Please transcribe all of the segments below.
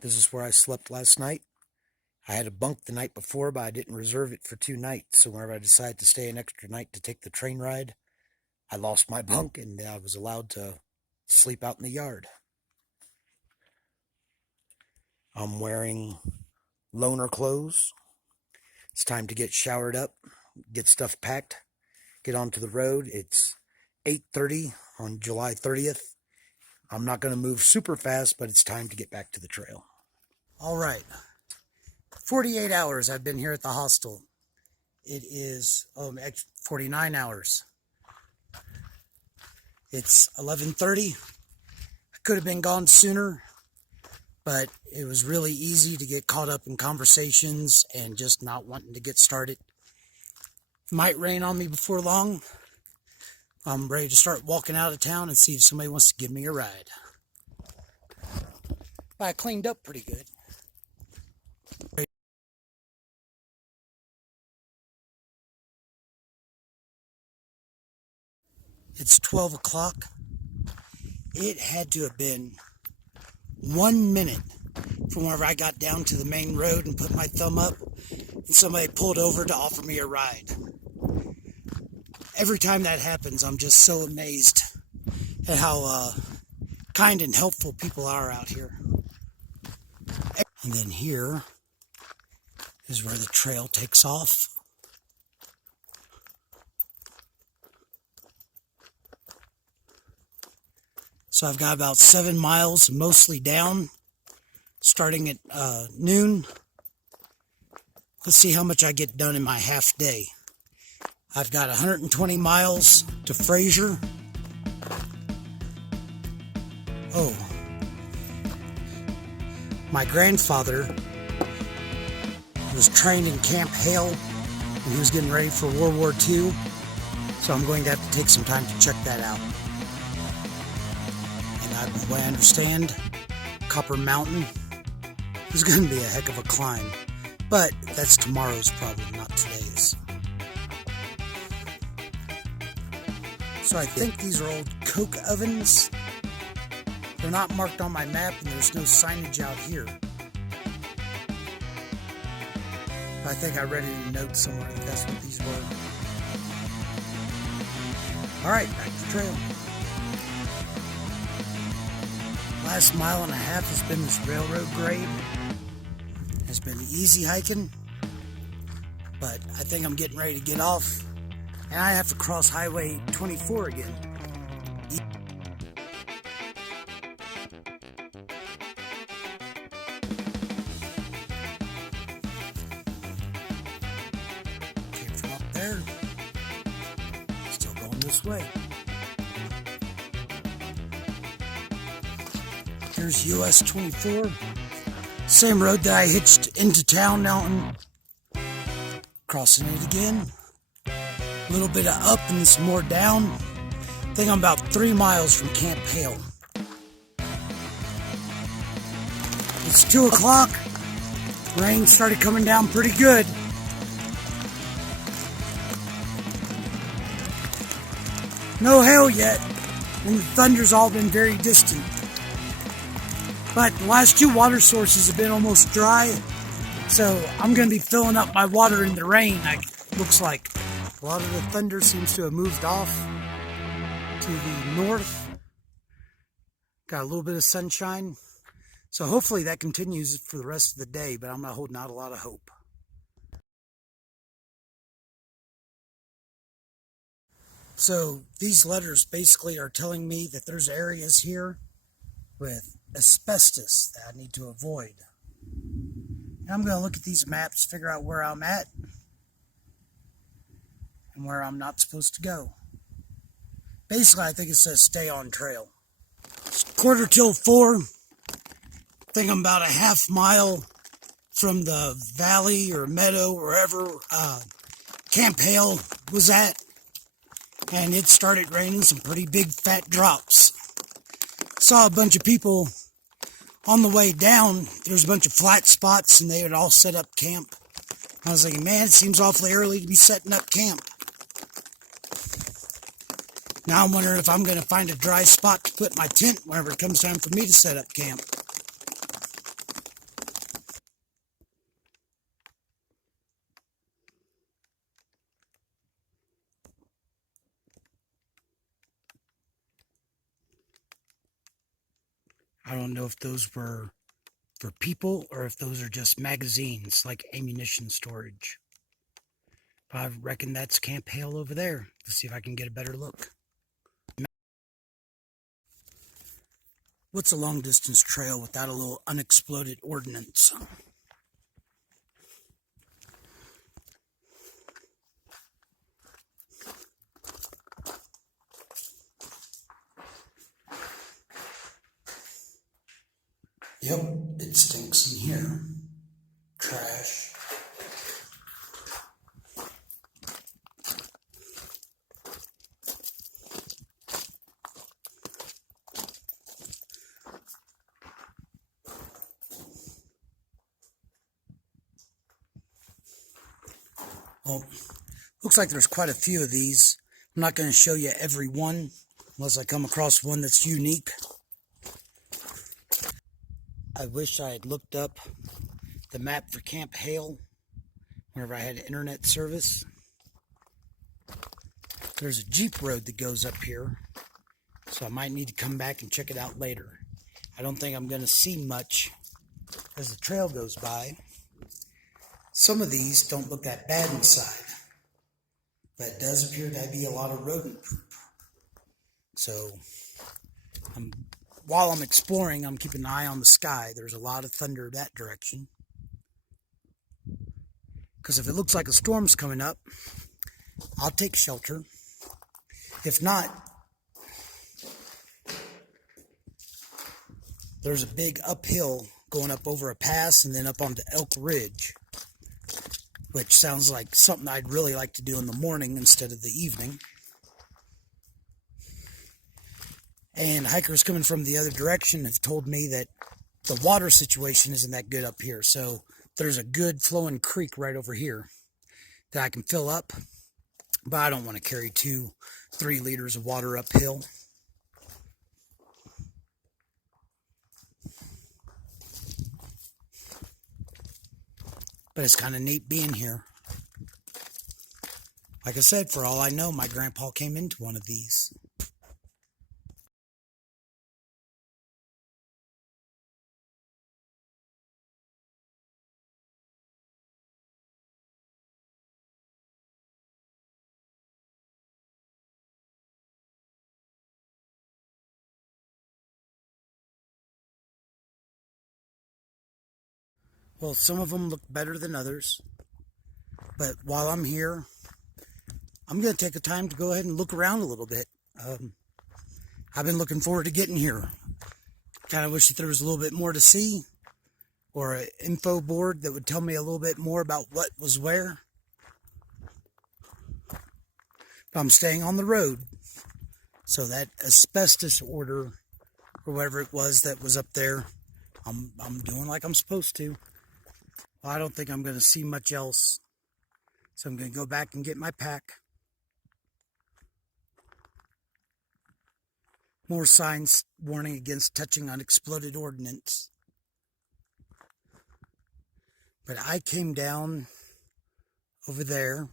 This is where I slept last night. I had a bunk the night before, but I didn't reserve it for 2 nights. So whenever I decided to stay an extra night to take the train ride, I lost my bunk and I was allowed to sleep out in the yard. I'm wearing loner clothes. It's time to get showered up, get stuff packed, get onto the road. It's 8:30 on July 30th. I'm not going to move super fast, but it's time to get back to the trail. All right. 48 hours I've been here at the hostel. It is 49 hours. It's 11:30. I could have been gone sooner, but it was really easy to get caught up in conversations and just not wanting to get started. It might rain on me before long. I'm ready to start walking out of town and see if somebody wants to give me a ride. But I cleaned up pretty good. It's 12 o'clock. It had to have been 1 minute from whenever I got down to the main road and put my thumb up and somebody pulled over to offer me a ride. Every time that happens, I'm just so amazed at how kind and helpful people are out here. And then here is where the trail takes off. So I've got about 7 miles, mostly down, starting at noon. Let's see how much I get done in my half day. I've got 120 miles to Fraser. Oh, my grandfather was trained in Camp Hale, and he was getting ready for World War II, so I'm going to have to take some time to check that out. And from what I understand, Copper Mountain is going to be a heck of a climb, but that's tomorrow's problem, not today's. So I think these are old coke ovens. They're not marked on my map and there's no signage out here. But I think I read it in a note somewhere that that's what these were. Alright, back to the trail. Last mile and a half has been this railroad grade. It's been easy hiking, but I think I'm getting ready to get off, and I have to cross Highway 24 again. Came from up there, still going this way. Here's US 24. Same road that I hitched into town out and crossing it again. A little bit of up and some more down. I think I'm about 3 miles from Camp Hale. It's 2 o'clock. Rain started coming down pretty good. No hail yet, and the thunder's all been very distant. But the last 2 water sources have been almost dry, so I'm going to be filling up my water in the rain, looks like. A lot of the thunder seems to have moved off to the north. Got a little bit of sunshine, so hopefully that continues for the rest of the day, but I'm not holding out a lot of hope. So these letters basically are telling me that there's areas here with asbestos that I need to avoid. And I'm going to look at these maps, figure out where I'm at and where I'm not supposed to go. Basically, I think it says stay on trail. It's 4:45. I think I'm about a half mile from the valley or meadow, wherever Camp Hale was at. And it started raining some pretty big fat drops. Saw a bunch of people on the way down. There's a bunch of flat spots and they had all set up camp. I was thinking, man, it seems awfully early to be setting up camp. Now I'm wondering if I'm going to find a dry spot to put my tent whenever it comes time for me to set up camp. I don't know if those were for people or if those are just magazines, like ammunition storage. But I reckon that's Camp Hale over there. Let's see if I can get a better look. What's a long distance trail without a little unexploded ordnance? Yep, it stinks in here. Trash. Well, looks like there's quite a few of these. I'm not going to show you every one unless I come across one that's unique. I wish I had looked up the map for Camp Hale whenever I had internet service. There's a Jeep road that goes up here, so I might need to come back and check it out later. I don't think I'm going to see much as the trail goes by. Some of these don't look that bad inside, but it does appear to be a lot of rodent poop. So while I'm exploring, I'm keeping an eye on the sky. There's a lot of thunder that direction. Because if it looks like a storm's coming up, I'll take shelter. If not, there's a big uphill going up over a pass and then up onto Elk Ridge, which sounds like something I'd really like to do in the morning instead of the evening. And hikers coming from the other direction have told me that the water situation isn't that good up here. So there's a good flowing creek right over here that I can fill up. But I don't want to carry 2-3 liters of water uphill. But it's kind of neat being here. Like I said, for all I know, my grandpa came into one of these. Well, some of them look better than others. But while I'm here, I'm going to take the time to go ahead and look around a little bit. I've been looking forward to getting here. Kind of wish that there was a little bit more to see, or an info board that would tell me a little bit more about what was where. But I'm staying on the road, so that asbestos order, or whatever it was that was up there, I'm doing like I'm supposed to. Well, I don't think I'm going to see much else, so I'm going to go back and get my pack. More signs warning against touching unexploded ordnance. But I came down over there.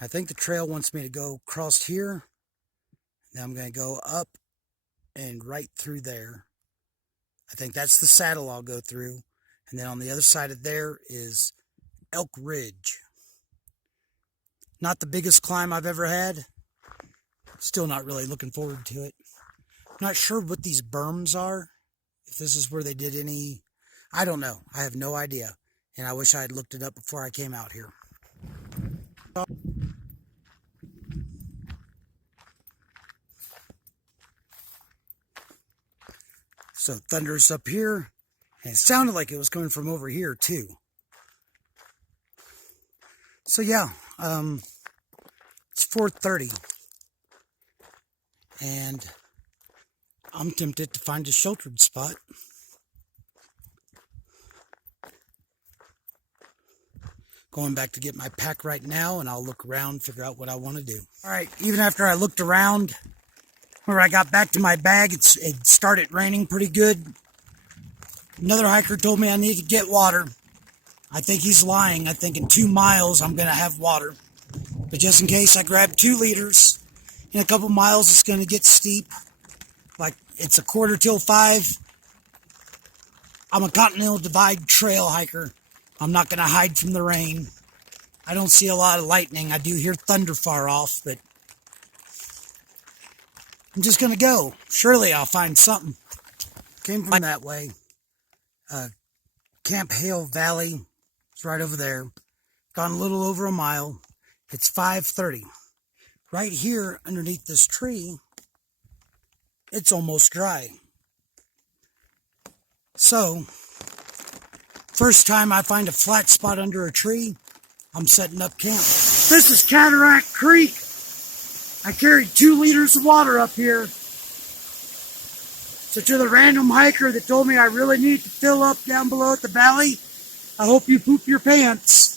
I think the trail wants me to go across here. Now I'm going to go up and right through there. I think that's the saddle I'll go through. And then on the other side of there is Elk Ridge. Not the biggest climb I've ever had. Still not really looking forward to it. Not sure what these berms are. If this is where they did any... I don't know. I have no idea. And I wish I had looked it up before I came out here. So thunder's up here. And it sounded like it was coming from over here too. So yeah, it's 4:30. And I'm tempted to find a sheltered spot. Going back to get my pack right now, and I'll look around, figure out what I want to do. All right, even after I looked around, when I got back to my bag, it started raining pretty good. Another hiker told me I need to get water. I think he's lying. I think in 2 miles I'm going to have water. But just in case, I grabbed 2 liters. In a couple miles, it's going to get steep. Like, it's a quarter till 5. I'm a Continental Divide trail hiker. I'm not going to hide from the rain. I don't see a lot of lightning. I do hear thunder far off, but I'm just going to go. Surely I'll find something. Came from that way. Camp Hale Valley. It's right over there. Gone a little over a mile. It's 5:30. Right here underneath this tree, it's almost dry. So, first time I find a flat spot under a tree, I'm setting up camp. This is Cataract Creek. I carried 2 liters of water up here. So to the random hiker that told me I really need to fill up down below at the valley, I hope you poop your pants.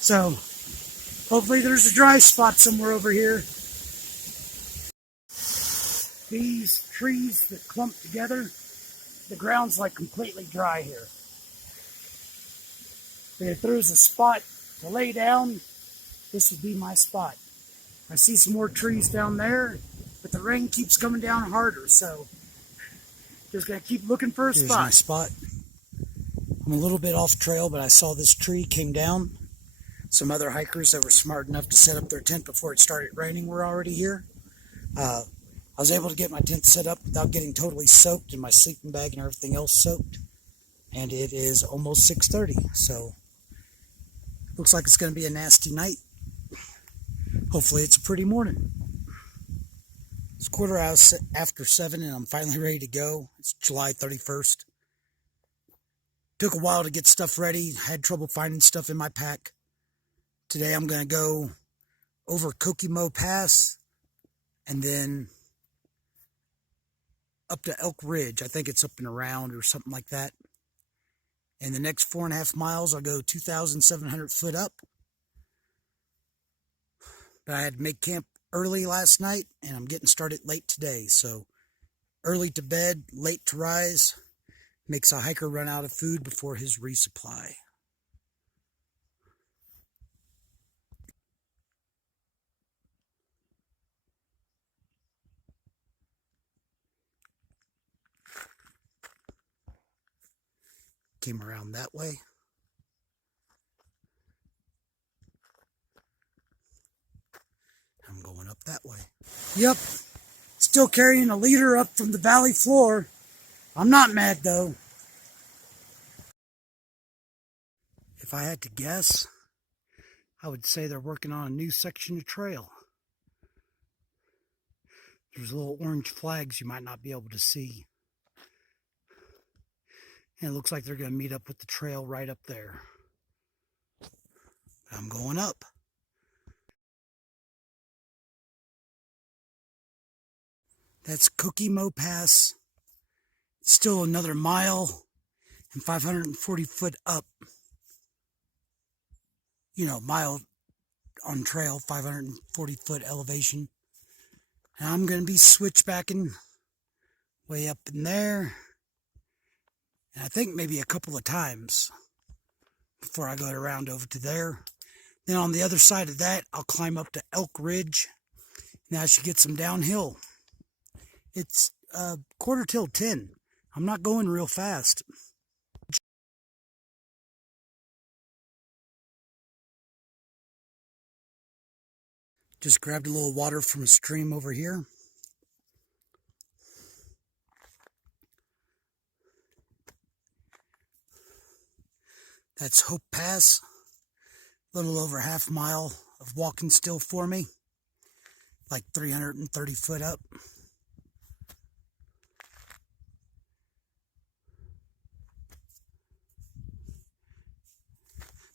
So, hopefully there's a dry spot somewhere over here. These trees that clump together, the ground's like completely dry here. But if there's a spot to lay down, this would be my spot. I see some more trees down there, but the rain keeps coming down harder, so just gonna keep looking for a spot. Here's my spot. I'm a little bit off trail, but I saw this tree came down. Some other hikers that were smart enough to set up their tent before it started raining were already here. I was able to get my tent set up without getting totally soaked, and my sleeping bag and everything else soaked. And it is almost 6:30, so looks like it's going to be a nasty night. Hopefully it's a pretty morning. It's quarter after 7 and I'm finally ready to go. It's July 31st. Took a while to get stuff ready. Had trouble finding stuff in my pack. Today I'm going to go over Kokomo Pass and then up to Elk Ridge. I think it's up and around or something like that. And the next 4.5 miles I'll go 2,700 foot up. But I had to make camp early last night, and I'm getting started late today. So early to bed, late to rise, makes a hiker run out of food before his resupply. Came around that way. I'm going up that way. Yep, still carrying a liter up from the valley floor. I'm not mad though. If I had to guess, I would say they're working on a new section of trail. There's little orange flags you might not be able to see. And it looks like they're going to meet up with the trail right up there. I'm going up. That's Kokomo Pass. Still another mile and 540 foot up. You know, mile on trail, 540 foot elevation. And I'm going to be switchbacking way up in there. And I think maybe a couple of times before I go around over to there. Then on the other side of that, I'll climb up to Elk Ridge. Now I should get some downhill. It's quarter till 10. I'm not going real fast. Just grabbed a little water from a stream over here. That's Hope Pass. A little over half mile of walking still for me. Like 330 foot up.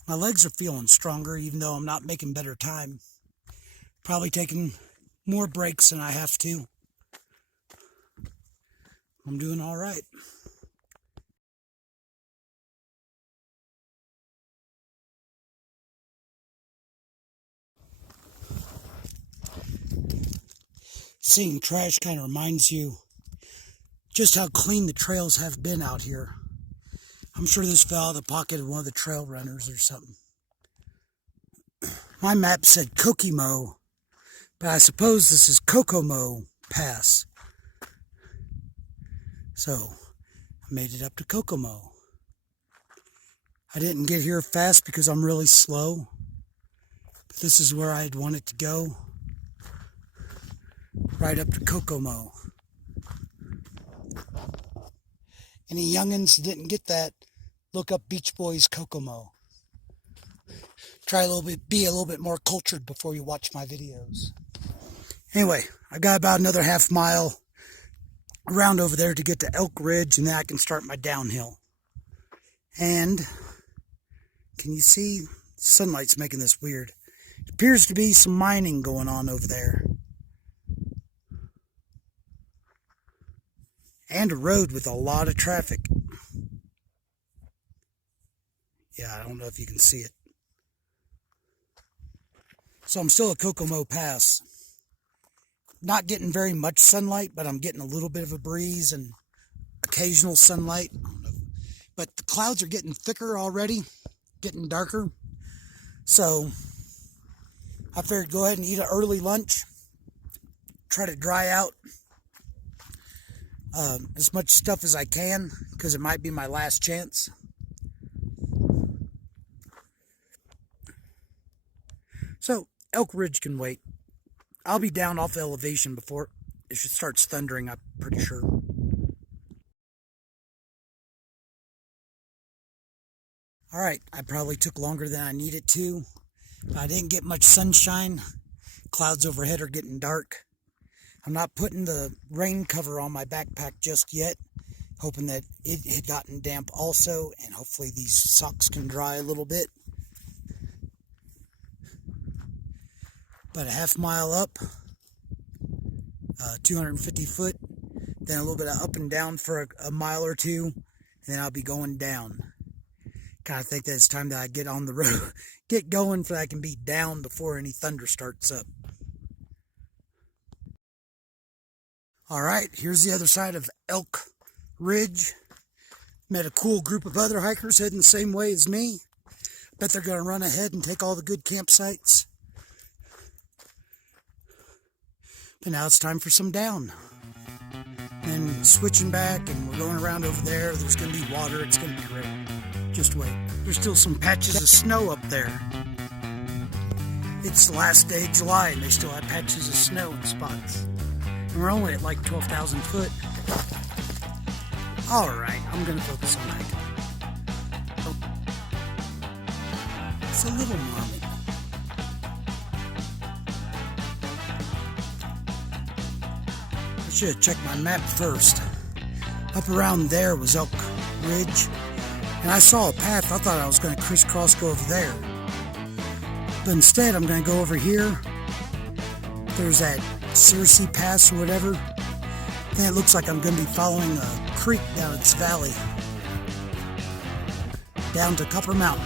My legs are feeling stronger even though I'm not making better time. Probably taking more breaks than I have to. I'm doing all right. Seeing trash kind of reminds you just how clean the trails have been out here. I'm sure this fell out of the pocket of one of the trail runners or something. My map said Kokomo, But I suppose this is Kokomo Pass. So, I made it up to Kokomo. I didn't get here fast because I'm really slow. But this is where I'd want it to go. Right up to Kokomo. Any youngins that didn't get that, look up Beach Boys Kokomo. Try be a little bit more cultured before you watch my videos. Anyway, I got about another half mile around over there to get to Elk Ridge, and then I can start my downhill. And can you see? Sunlight's making this weird. It appears to be some mining going on over there. And a road with a lot of traffic. Yeah, I don't know if you can see it. So I'm still at Kokomo Pass. Not getting very much sunlight, but I'm getting a little bit of a breeze and occasional sunlight. But the clouds are getting thicker already, getting darker. So I figured go ahead and eat an early lunch. Try to dry out as much stuff as I can, because it might be my last chance. So Elk Ridge can wait. I'll be down off elevation before it starts thundering, I'm pretty sure. Alright, I probably took longer than I needed to. I didn't get much sunshine. Clouds overhead are getting dark. I'm not putting the rain cover on my backpack just yet, hoping that it had gotten damp also, and hopefully these socks can dry a little bit. About a half mile up, 250 foot, then a little bit of up and down for a mile or two, and then I'll be going down. Kind of think that it's time that I get on the road, get going so I can be down before any thunder starts up. Alright, here's the other side of Elk Ridge. Met a cool group of other hikers heading the same way as me. Bet they're going to run ahead and take all the good campsites. But now it's time for some down. And switching back, and we're going around over there. There's going to be water. It's going to be great. Just wait. There's still some patches of snow up there. It's the last day of July, and they still have patches of snow in spots. And we're only at like 12,000 foot. Alright, I'm going to focus on that. Oh. It's a little marmot. I should have checked my map first. Up around there was Elk Ridge. And I saw a path. I thought I was going to crisscross go over there. But instead, I'm going to go over here. There's that Searle Pass or whatever. Then it looks like I'm going to be following a creek down its valley. Down to Copper Mountain.